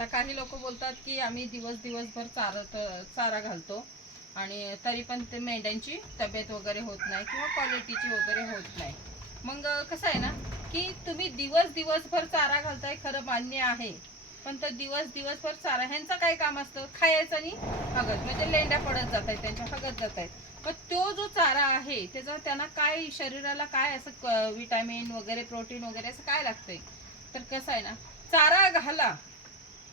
तर काही लोक बोलतात की आम्ही दिवस दिवसभर चारत चारा घालतो. आणि तरी पण ते मेंढ्यांची तब्येत वगैरे होत नाही किंवा क्वालिटीची वगैरे होत नाही. मग कसं आहे ना की तुम्ही दिवस दिवसभर चारा घालताय खरं मान्य आहे. पण तर दिवस दिवसभर चारा ह्यांचं काय काम असतं? खायचं आणि हगत. म्हणजे लेंड्या पडत जात आहेत त्यांच्या हगत जात आहेत पण तो जो चारा आहे त्याचा त्यांना काय शरीराला काय असं विटॅमिन वगैरे प्रोटीन वगैरे असं काय लागतंय? तर कसं आहे ना चारा घाला.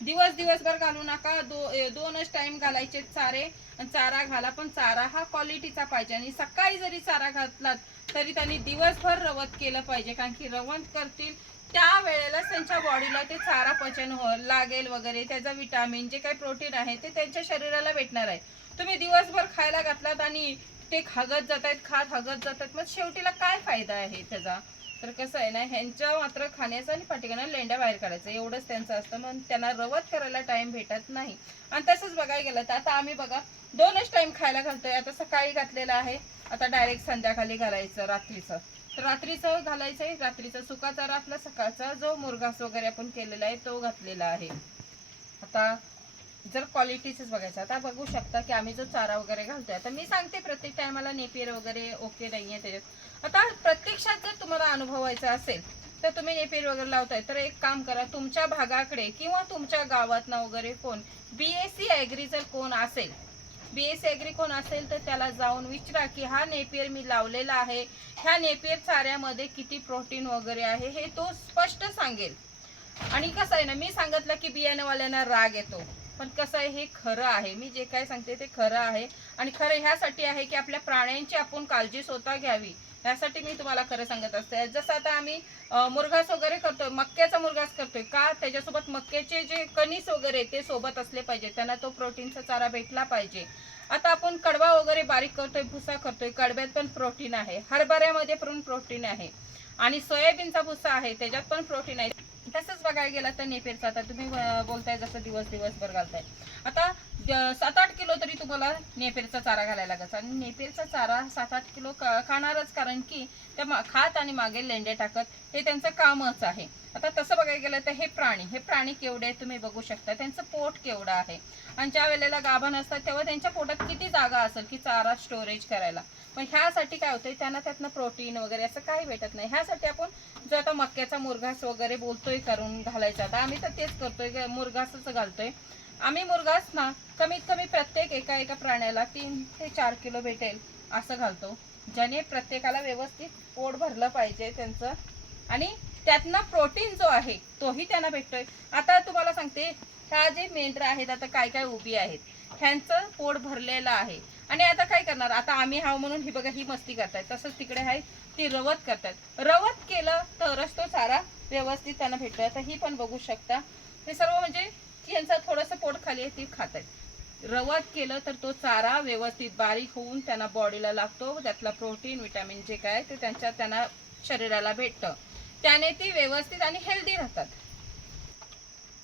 दिवस दिवसभर घालू नका. दो दोनच टाइम घालायचे चारे चारा घाला. पण चारा हा क्वालिटीचा पाहिजे. आणि सकाळी जरी चारा घातलात तरी त्यांनी दिवसभर रवत केलं पाहिजे. कारण की रवत करतील त्या वेळेलाच त्यांच्या बॉडीला ते चारा पचन हो लागेल वगैरे. त्याचं विटामिन जे काही प्रोटीन आहे ते त्यांच्या शरीराला भेटणार आहे. तुम्ही दिवसभर खायला घातलात आणि ते खागत जात आहेत खात हगत जातात मग शेवटीला काय फायदा आहे त्याचा? तर कसं आहे ना ह्यांच्या मात्र खाण्याचं आणि पाठीकानं लेंड्या बाहेर काढायचं एवढंच त्यांचं असतं. मग त्यांना रवत करायला टाईम भेटत नाही. आणि तसंच बघायला गेलं तर आता आम्ही बघा दोनच टाइम खायला घालतोय. आता सकाळी घातलेलं आहे. आता डायरेक्ट संध्याकाळी घालायचं रात्रीचं. तर रात्रीचं घालायचंय. रात्रीचा सुका चारा आपला सकाळचा जो मुरघास वगैरे आपण केलेला आहे तो घातलेला आहे. आता जर क्वालिटीचेच बघायचं आता बघू शकता की आम्ही जो चारा वगैरे घालतोय आता मी सांगते प्रत्येक टायमाला नेपियर वगैरे ओके नाही आहे त्याच्यात आता प्रत्यक्षात जर तुम्हाला अनुभवायचं असेल तर तुम्ही नेपियर वगैरे लावताय तर एक काम करा तुमच्या भागाकडे किंवा तुमच्या गावातनं वगैरे कोण बी एस सी ॲग्री जर कोण असेल बी एस सी ॲग्री कोण असेल तर त्याला जाऊन विचारा की हा नेपियर मी लावलेला आहे ह्या नेपियर चाऱ्यामध्ये किती प्रोटीन वगैरे आहे हे तो स्पष्ट सांगेल. आणि कसं आहे ना मी सांगितलं की बियाणंवाल्यांना राग येतो. पण कसं आहे हे खरं आहे. मी जे काय सांगते ते खरं आहे. आणि खरं ह्यासाठी आहे की आपल्या प्राण्यांची आपण काळजी स्वतः घ्यावी. ह्यासाठी मी तुम्हाला खरं सांगत असते. जसं आता आम्ही मुरघास वगैरे करतोय. मक्याचा मुरघास करतोय का? त्याच्यासोबत मक्याचे जे कणीस वगैरे ते सोबत असले पाहिजे. त्यांना तो प्रोटीनचा चारा भेटला पाहिजे. आता आपण कडवा वगैरे बारीक करतोय भुसा करतोय. कडव्यात पण प्रोटीन आहे. हरभऱ्यामध्ये पण प्रोटीन आहे. आणि सोयाबीनचा भुसा आहे. त्याच्यात पण प्रोटीन आहे. तसंच बघायला गेलं तर नेपेरचा. आता तुम्ही बोलताय जसं दिवस दिवसभर घालताय. आता सात आठ किलो तरी तुम्हाला नेपेरचा चारा घालायला लागायचा आणि नेपेरचा चारा सात आठ किलो खाणारच. कारण की त्या खात आणि मागे लेंडे टाकत हे त्यांचं कामच आहे. आता तसं बघायला गेलं तर हे प्राणी हे प्राणी केवढे तुम्ही बघू शकता. त्यांचं पोट केवढं आहे. आणि ज्या वेळेला गाभण असतात तेव्हा त्यांच्या पोटात किती जागा असेल की चारा स्टोरेज करायला. पण ह्यासाठी काय होतंय? त्यांना त्यातनं प्रोटीन वगैरे असं काही भेटत नाही. ह्यासाठी आपण जो आता मक्याचा मुरघास वगैरे बोलतोय करून घालायचा आता आम्ही तर तेच करतोय मुरघासच घालतोय. आम्ही मुरघास ना कमीत कमी प्रत्येक एका एका प्राण्याला तीन ते चार किलो भेटेल असं घालतो. ज्याने प्रत्येकाला व्यवस्थित पोट भरलं पाहिजे त्यांचं. आणि त्यातनं प्रोटीन जो आहे तोही त्यांना भेटतोय. आता तुम्हाला सांगते ह्या जे मेंढरं आहेत आता काय काय उभी आहेत ह्यांचं पोट भरलेलं आहे. आणि आता काय करणार? आता आम्ही हाव म्हणून ही बघा ही मस्ती करतायत. तसंच तिकडे आहे ती रवत करतात रवत केलं तरच तो चारा व्यवस्थित त्यांना भेटतो आता ही पण बघू शकता. हे सर्व म्हणजे की यांचं थोडंसं पोट खाली आहे ती खात आहेत रवत केलं तर तो चारा व्यवस्थित बारीक होऊन त्यांना बॉडीला लागतो. त्यातला प्रोटीन विटॅमिन जे काय ते त्यांच्या त्यांना शरीराला भेटतं. त्याने ती व्यवस्थित आणि हेल्दी राहतात.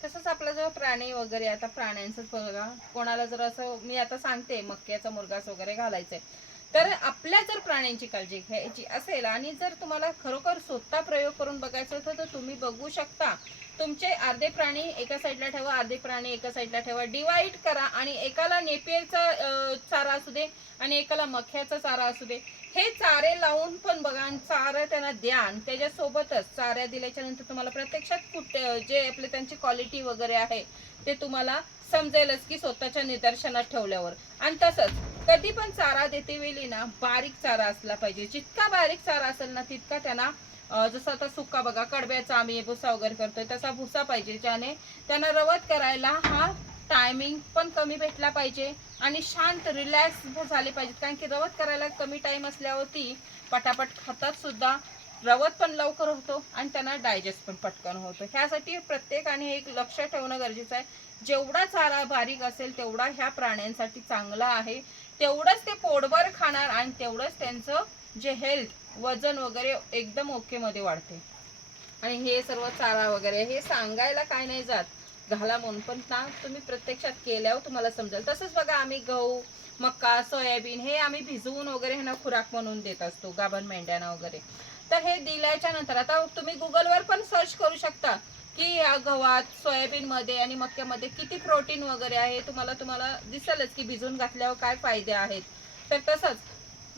तसंच आपला जो प्राणी वगैरे आता प्राण्यांचंच बघा. कोणाला जर असं मी आता सांगते मक्याचा मुरगास वगैरे घालायचंय. तर आपल्या जर प्राण्यांची काळजी घ्यायची असेल आणि जर तुम्हाला खरोखर स्वतः प्रयोग करून बघायचं होतं तर तुम्ही बघू शकता. तुमचे अर्धे प्राणी एका साईडला ठेवा अर्धे प्राणी एका साईडला ठेवा. डिवाइड करा आणि एकाला नेपियरचा चारा असू दे आणि एकाला मक्याचा चारा असू दे. हे चारे लावून पण बघा आणि चारा त्यांना द्या आणि त्याच्यासोबतच चाऱ्या दिल्याच्या नंतर तुम्हाला प्रत्यक्षात कुठ जे आपले त्यांची क्वालिटी वगैरे आहे ते तुम्हाला समजेलच की स्वतःच्या निदर्शनात ठेवल्यावर. आणि तसंच कधी पण चारा देते वेळी ना बारीक चारा असला पाहिजे. जितका बारीक चारा असेल ना तितका त्यांना जसं आता सुका बघा कडब्याचा आम्ही भुसा वगैरे करतोय तसा भुसा पाहिजे ज्याने त्यांना रवत करायला हा टायमिंग पण कमी भेटला पाहिजे आणि शांत रिलॅक्स झाले पाहिजेत. कारण की रवत करायला कमी टाइम असल्यावरती पटापट खातात सुद्धा. रवत पण लवकर होतो आणि त्यांना डायजेस्ट पण पटकन होतो. ह्यासाठी प्रत्येकाने एक लक्ष ठेवणं गरजेचं आहे. जेवढा चारा बारीक असेल तेवढा ह्या प्राण्यांसाठी चांगला आहे. तेवढंच ते पोटभर खाणार आणि तेवढंच त्यांचं जे हेल्थ वजन वगैरे एकदम ओके मध्ये वाढते. आणि हे सर्व चारा वगैरे हे सांगायला काय नाही जात. घाला म्हणून पण ना तुम्ही प्रत्यक्षात केल्यावर तुम्हाला समजेल. तसंच बघा आम्ही गहू मका सोयाबीन हे आम्ही भिजवून वगैरे ह्यांना खुराक म्हणून देत असतो गाभण मेंढ्यांना वगैरे. तर हे दिल्याच्या नंतर आता तुम्ही गुगलवर पण सर्च करू शकता. की या गव्हात सोयाबीनमध्ये आणि मक्यामध्ये किती प्रोटीन वगैरे आहे तुम्हाला तुम्हाला दिसेलच की भिजून घातल्यावर काय फायदे आहेत. तर तसंच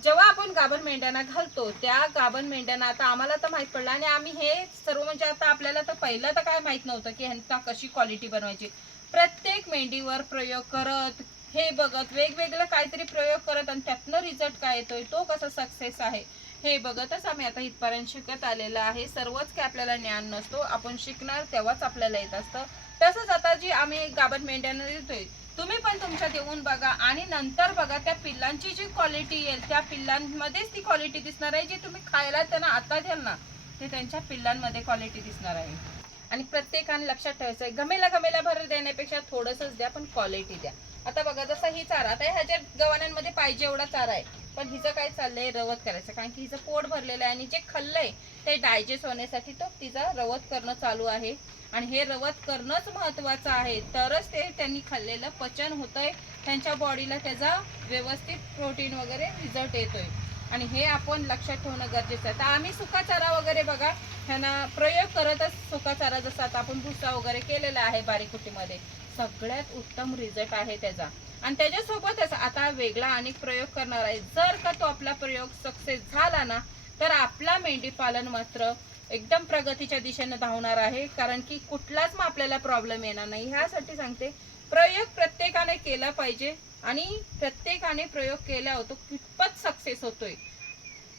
जेव्हा आपण गाभण मेंढ्यांना घालतो त्या गाभण मेंढ्यांना आता आम्हाला तर माहीत पडलं आणि आम्ही हे सर्व म्हणजे आता आपल्याला तर पहिलं तर काय माहीत नव्हतं की ह्यांना कशी क्वालिटी बनवायची. प्रत्येक मेंढीवर प्रयोग करत हे बघत वेगवेगळं काहीतरी प्रयोग करत आणि त्यातनं रिझल्ट काय येतोय तो कसा सक्सेस आहे. हे बघतच आम्ही आता इथपर्यंत शिकत आलेलं आहे. सर्वच काय आपल्याला ज्ञान नसतो. आपण शिकणार तेव्हाच आपल्याला येत असतं. तसंच आता जी आम्ही गाभण मेंढ्यांना देतोय तुम्ही पण तुमच्यात येऊन बघा आणि नंतर बघा त्या पिल्लांची जी क्वालिटी येईल त्या पिल्लांमध्येच ती क्वालिटी दिसणार आहे. जी तुम्ही खायला त्यांना आता द्याल ना ते त्यांच्या पिल्लांमध्ये क्वालिटी दिसणार आहे. आणि प्रत्येकाने लक्षात ठेवायचं आहे गमेला गमेला भर देण्यापेक्षा थोडंसंच द्या पण क्वालिटी द्या. आता बघा जसा ही चारा आता ह्याच्या गव्हाण्यांमध्ये पाहिजे एवढा चारा आहे. पण हिचं काय चाललंय रवत करायचं. कारण की हिचं पोट भरलेलं आहे आणि जे खाल्लंय ते डायजेस्ट होण्यासाठी तो तिचा रवत करणं चालू आहे. आणि हे रवत करणंच महत्वाचं आहे. तरच ते त्यांनी खाल्लेलं पचन होतंय. त्यांच्या बॉडीला त्याचा व्यवस्थित प्रोटीन वगैरे रिझल्ट येतोय. आणि हे आपण लक्षात ठेवणं गरजेचं आहे. तर आम्ही सुका चारा वगैरे बघा. ह्यांना प्रयोग करतच सुका चारा जसा आता आपण भुसा वगैरे केलेला आहे बारीकुटीमध्ये सगळ्यात उत्तम रिझल्ट आहे त्याचा. आणि त्याच्यासोबतच आता वेगळा अनेक प्रयोग करणार आहे. जर का तो आपला प्रयोग सक्सेस झाला ना तर आपला मेंढी पालन मात्र एकदम प्रगतीच्या दिशेने धावणार आहे. कारण की कुठलाच मग आपल्याला प्रॉब्लेम येणार नाही. ह्यासाठी सांगते प्रयोग प्रत्येकाने केला पाहिजे. आणि प्रत्येकाने प्रयोग केला होतो कितपत सक्सेस होतोय.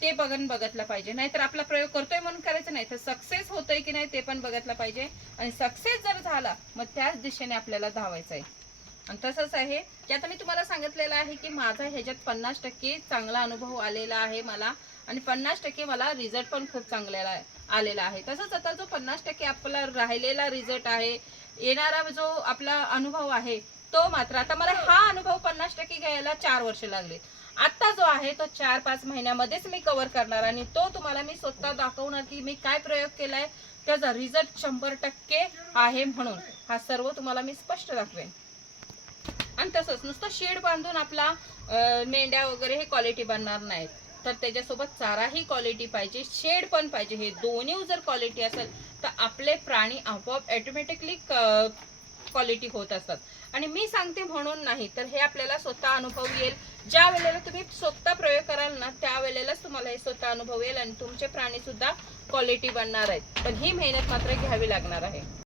ते बघून बघितलं पाहिजे. नाहीतर आपला प्रयोग करतोय म्हणून करायचं नाही. तर सक्सेस होतोय की नाही ते पण बघितलं पाहिजे. आणि सक्सेस जर झाला मग त्याच दिशेने आपल्याला धावायचं आहे आणि तसंच आहे की आता मी तुम्हाला सांगितलेलं आहे की माझा ह्याच्यात पन्नास टक्के चांगला अनुभव आलेला आहे मला. आणि पन्नास टक्के मला रिझल्ट पण खूप चांगलेला आलेला आहे. तसंच आता जो पन्नास टक्के आपला राहिलेला रिझल्ट आहे येणारा जो आपला अनुभव आहे तो मात्र आता मला हा अनुभव पन्नास टक्के घ्यायला चार वर्ष लागले. आता जो आहे तो चार पाच महिन्यामध्येच मी कव्हर करणार आणि तो तुम्हाला मी स्वतः दाखवणार की मी काय प्रयोग केलाय त्याचा रिझल्ट शंभर टक्के आहे म्हणून. हा सर्व तुम्हाला मी स्पष्ट दाखवेन. आणि तसंच नुसतं शेड बांधून आपला मेंढ्या वगैरे हे क्वालिटी बनणार नाहीत. तर त्याच्यासोबत चाराही क्वालिटी पाहिजे शेड पण पाहिजे. हे दोन्ही जर क्वालिटी असेल तर आपले प्राणी आपोआप ऑटोमॅटिकली क्वालिटी होत असतात. आणि मी सांगते म्हणून नाही तर हे आपल्याला स्वतः अनुभव येईल. ज्या वेळेला तुम्ही स्वतः प्रयोग कराल ना त्यावेळेलाच तुम्हाला हे स्वतः अनुभव येईल आणि तुमचे प्राणी सुद्धा क्वालिटी बनणार आहेत. पण ही मेहनत मात्र घ्यावी लागणार आहे.